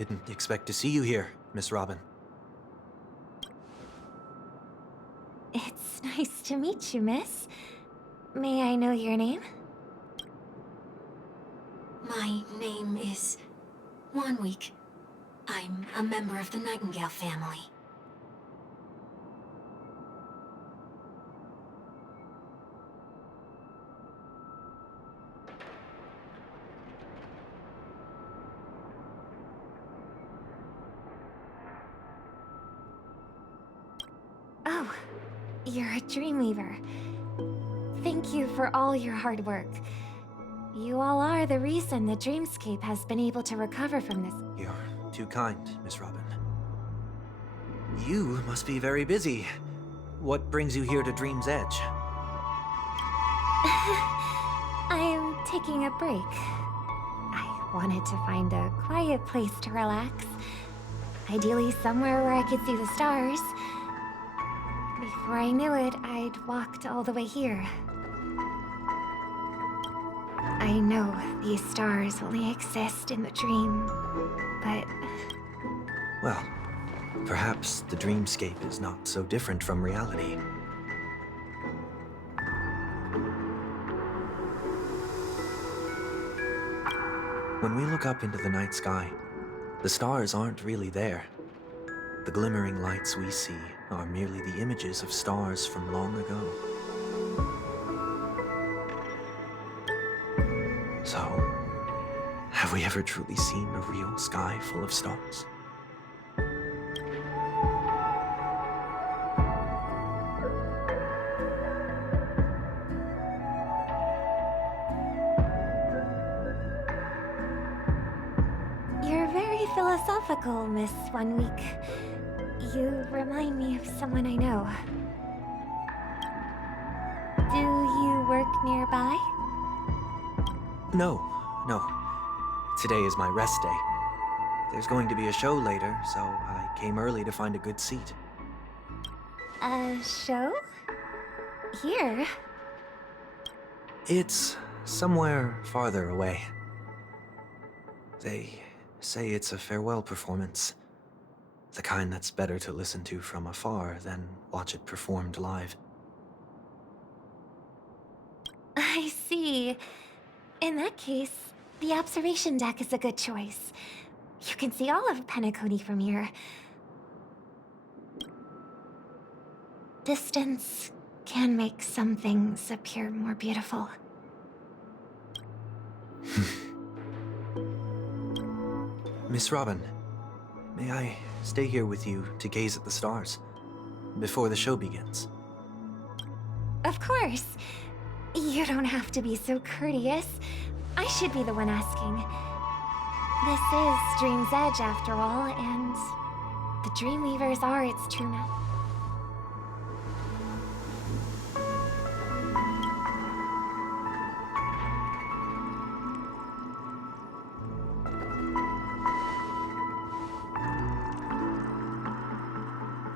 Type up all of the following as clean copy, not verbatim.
Didn't expect to see you here, Miss Robin. It's nice to meet you, miss. May I know your name? My name is Wanweek. I'm a member of the Nightingale family. Oh, you're a Dreamweaver. Thank you for all your hard work. You all are the reason the dreamscape has been able to recover from this. You're too kind, Miss Robin. You must be very busy. What brings you here to Dream's Edge? I am taking a break. I wanted to find a quiet place to relax. Ideally somewhere where I could see the stars. Before I knew it, I'd walked all the way here. I know these stars only exist in the dream, but... Well, perhaps the dreamscape is not so different from reality. When we look up into the night sky, the stars aren't really there. The glimmering lights we see are merely the images of stars from long ago. So, have we ever truly seen a real sky full of stars? You're very philosophical, Miss Wanweek. You remind me of someone I know. Do you work nearby? No. Today is my rest day. There's going to be a show later, so I came early to find a good seat. A show? Here? It's somewhere farther away. They say it's a farewell performance. The kind that's better to listen to from afar than watch it performed live. I see. In that case, the observation deck is a good choice. You can see all of Penacony from here. Distance can make some things appear more beautiful. Miss Robin, may I stay here with you to gaze at the stars before the show begins? Of course. You don't have to be so courteous. I should be the one asking. This is Dream's Edge, after all, and the Dreamweavers are its true now.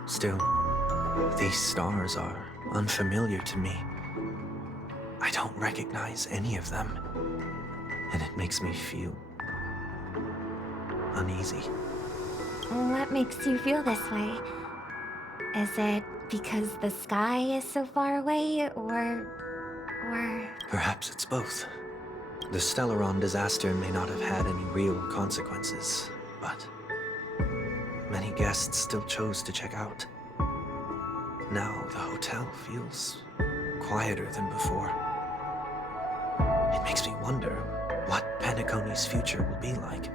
Still, these stars are unfamiliar to me. I don't recognize any of them, and it makes me feel uneasy. What makes you feel this way? Is it because the sky is so far away, or... Perhaps it's both. The Stellaron disaster may not have had any real consequences, but many guests still chose to check out. Now the hotel feels quieter than before. It makes me wonder what Penacony's future will be like.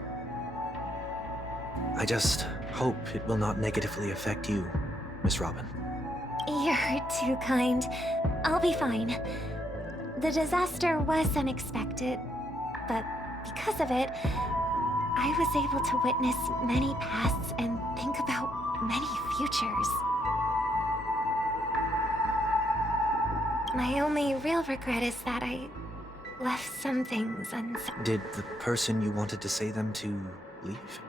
I just hope it will not negatively affect you, Miss Robin. You're too kind. I'll be fine. The disaster was unexpected, but because of it, I was able to witness many pasts and think about many futures. My only real regret is that I left some things unsaid. Did the person you wanted to say them to leave?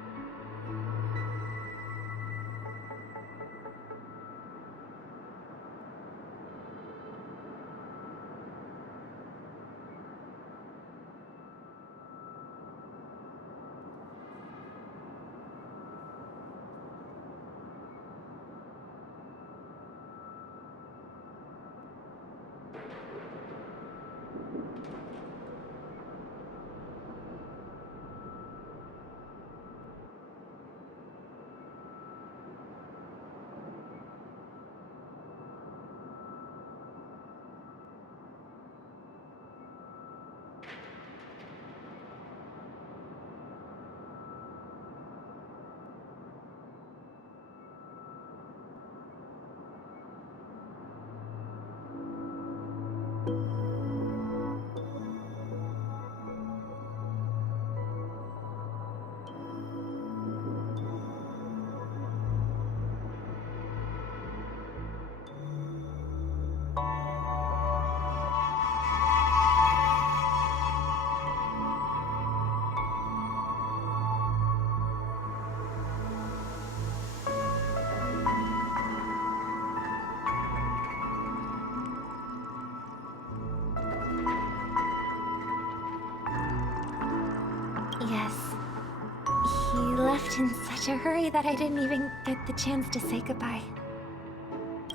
left in such a hurry that I didn't even get the chance to say goodbye.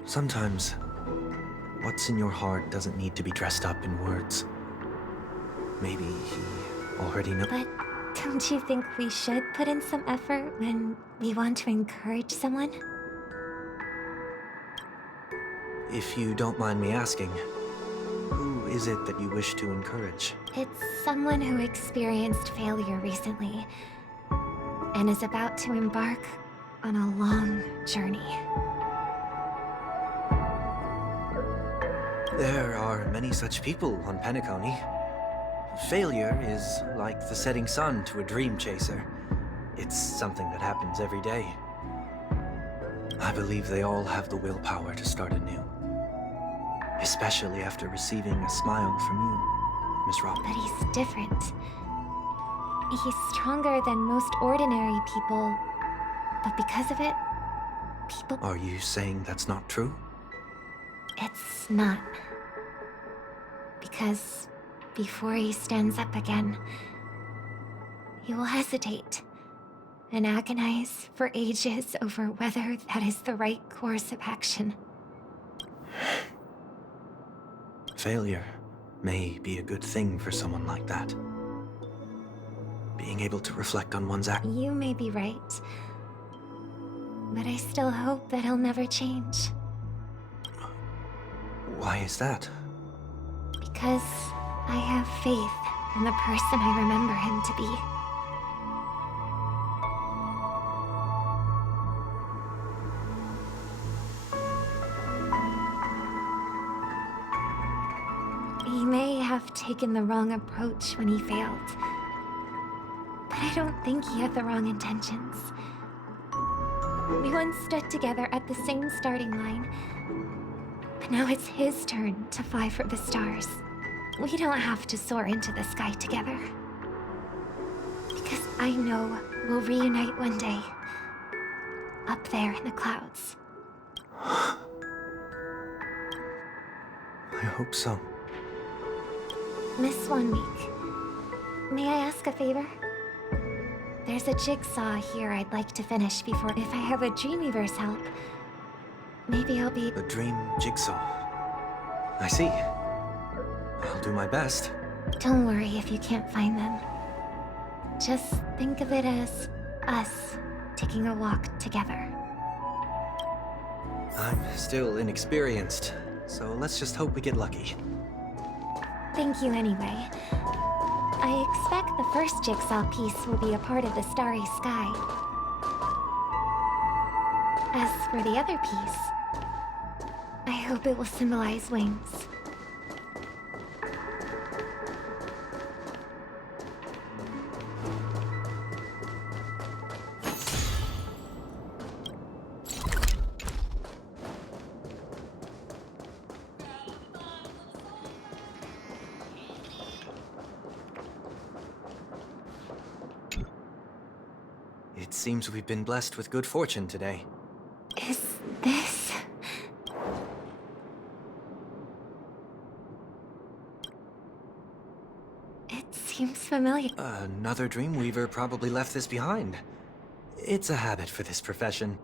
Sometimes, what's in your heart doesn't need to be dressed up in words. Maybe he already knows. But don't you think we should put in some effort when we want to encourage someone? If you don't mind me asking, who is it that you wish to encourage? It's someone who experienced failure recently and is about to embark on a long journey. There are many such people on Penacony. Failure is like the setting sun to a dream chaser. It's something that happens every day. I believe they all have the willpower to start anew. Especially after receiving a smile from you, Miss Robin. But he's different. He's stronger than most ordinary people, but because of it, people... Are you saying that's not true? It's not. Because before he stands up again, he will hesitate and agonize for ages over whether that is the right course of action. Failure may be a good thing for someone like that. Being able to reflect on one's act. You may be right, but I still hope that he'll never change. Why is that? Because I have faith in the person I remember him to be. He may have taken the wrong approach when he failed, but I don't think he had the wrong intentions. We once stood together at the same starting line, but now it's his turn to fly for the stars. We don't have to soar into the sky together. Because I know we'll reunite one day, up there in the clouds. I hope so. Miss 1 week, may I ask a favor? There's a jigsaw here I'd like to finish before... If I have a Dreamweaver's help, maybe I'll be... The dream jigsaw. I see. I'll do my best. Don't worry if you can't find them. Just think of it as us taking a walk together. I'm still inexperienced, so let's just hope we get lucky. Thank you anyway. I expect the first jigsaw piece will be a part of the starry sky. As for the other piece, I hope it will symbolize wings. It seems we've been blessed with good fortune today. Is this... It seems familiar. Another Dreamweaver probably left this behind. It's a habit for this profession.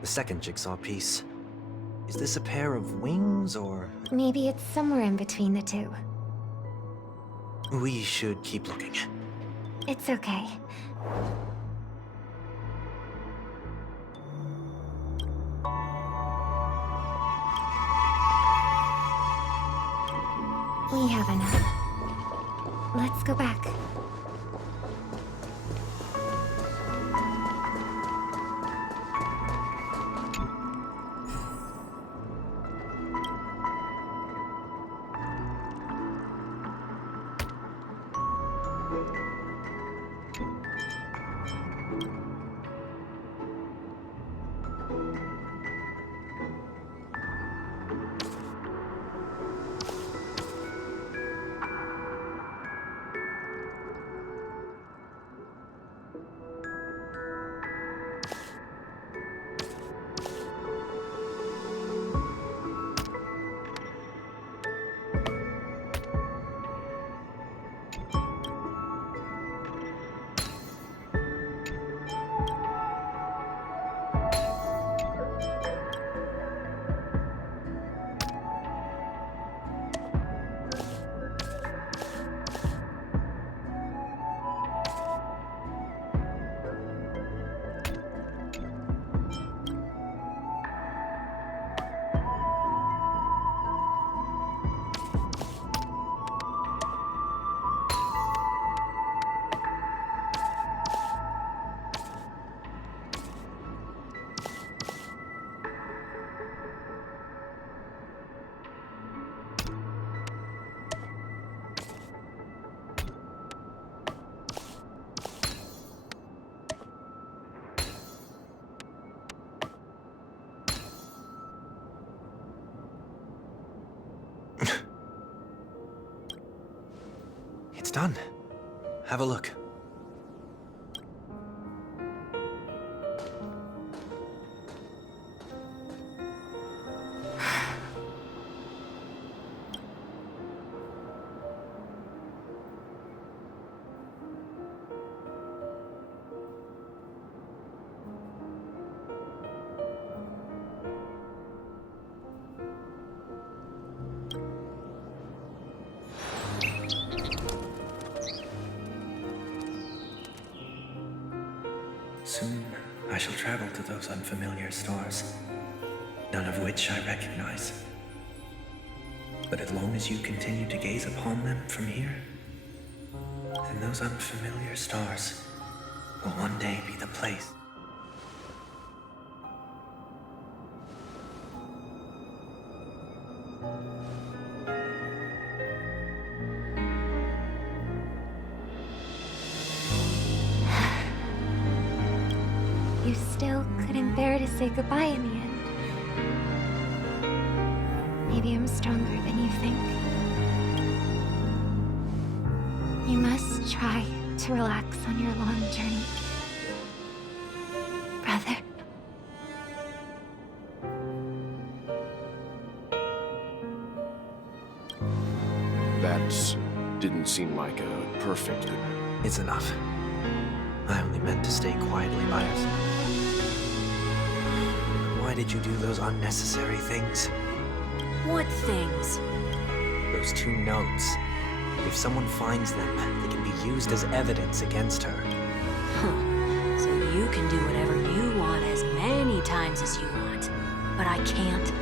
The second jigsaw piece. Is this a pair of wings, or...? Maybe it's somewhere in between the two. We should keep looking. It's okay. We have enough. Let's go back. done. Have a look. Soon, I shall travel to those unfamiliar stars, none of which I recognize. But as long as you continue to gaze upon them from here, then those unfamiliar stars will one day be the place. You still couldn't bear to say goodbye in the end. Maybe I'm stronger than you think. You must try to relax on your long journey. Brother. That didn't seem like a perfect... It's enough. I only meant to stay quietly by us. Why did you do those unnecessary things? What things? Those 2 notes. If someone finds them, they can be used as evidence against her. Huh. So you can do whatever you want as many times as you want, but I can't.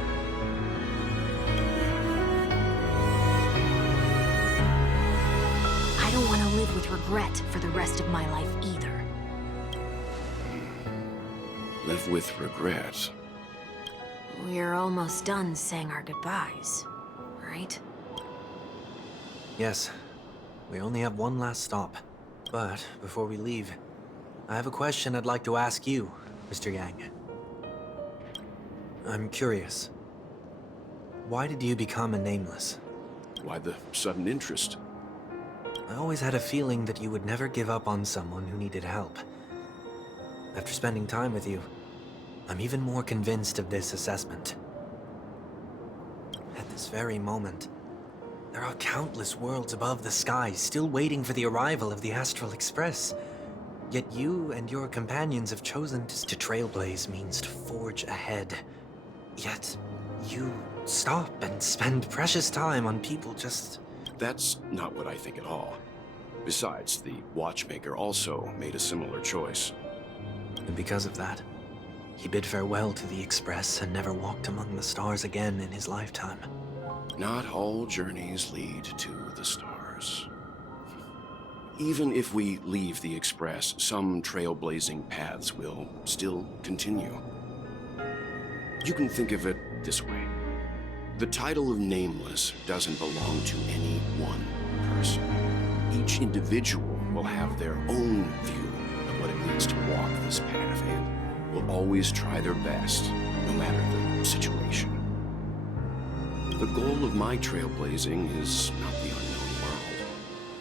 I don't want to live with regret for the rest of my life either. Live with regret. We're almost done saying our goodbyes, right? Yes. We only have one last stop. But before we leave, I have a question I'd like to ask you, Mr. Yang. I'm curious. Why did you become a Nameless? Why the sudden interest? I always had a feeling that you would never give up on someone who needed help. After spending time with you, I'm even more convinced of this assessment. At this very moment, there are countless worlds above the sky still waiting for the arrival of the Astral Express. Yet you and your companions have chosen to trailblaze means to forge ahead. Yet, you stop and spend precious time on people just... That's not what I think at all. Besides, the watchmaker also made a similar choice. And because of that, he bid farewell to the Express and never walked among the stars again in his lifetime. Not all journeys lead to the stars. Even if we leave the Express, some trailblazing paths will still continue. You can think of it this way. The title of Nameless doesn't belong to any one person. Each individual will have their own view of what it means to walk this path and will always try their best, no matter the situation. The goal of my trailblazing is not the unknown world,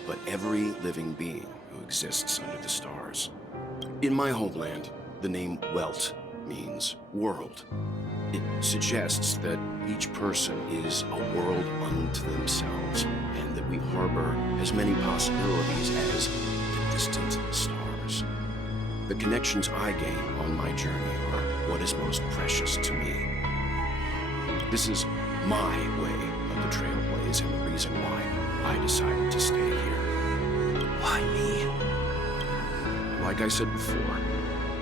but every living being who exists under the stars. In my homeland, the name Welt means world. It suggests that each person is a world unto themselves, and that we harbor as many possibilities as the distant stars. The connections I gain on my journey are what is most precious to me. This is my way of the trailblaze and the reason why I decided to stay here. Why me? Like I said before,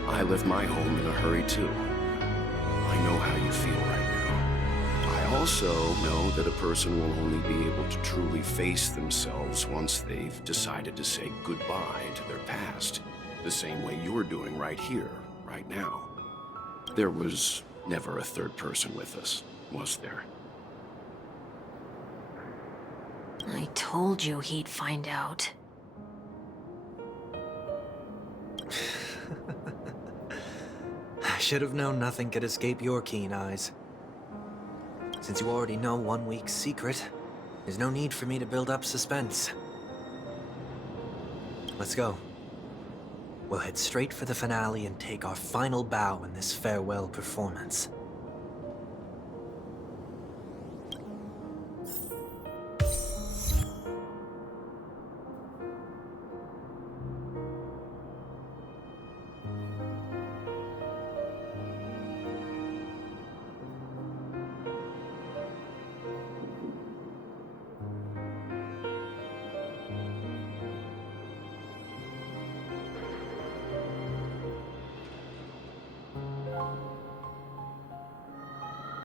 I left my home in a hurry too. I know how you feel right now. I also know that a person will only be able to truly face themselves once they've decided to say goodbye to their past, the same way you're doing right here, right now. There was never a third person with us, was there? I told you he'd find out. I should have known nothing could escape your keen eyes. Since you already know 1 week's secret, there's no need for me to build up suspense. Let's go. We'll head straight for the finale and take our final bow in this farewell performance.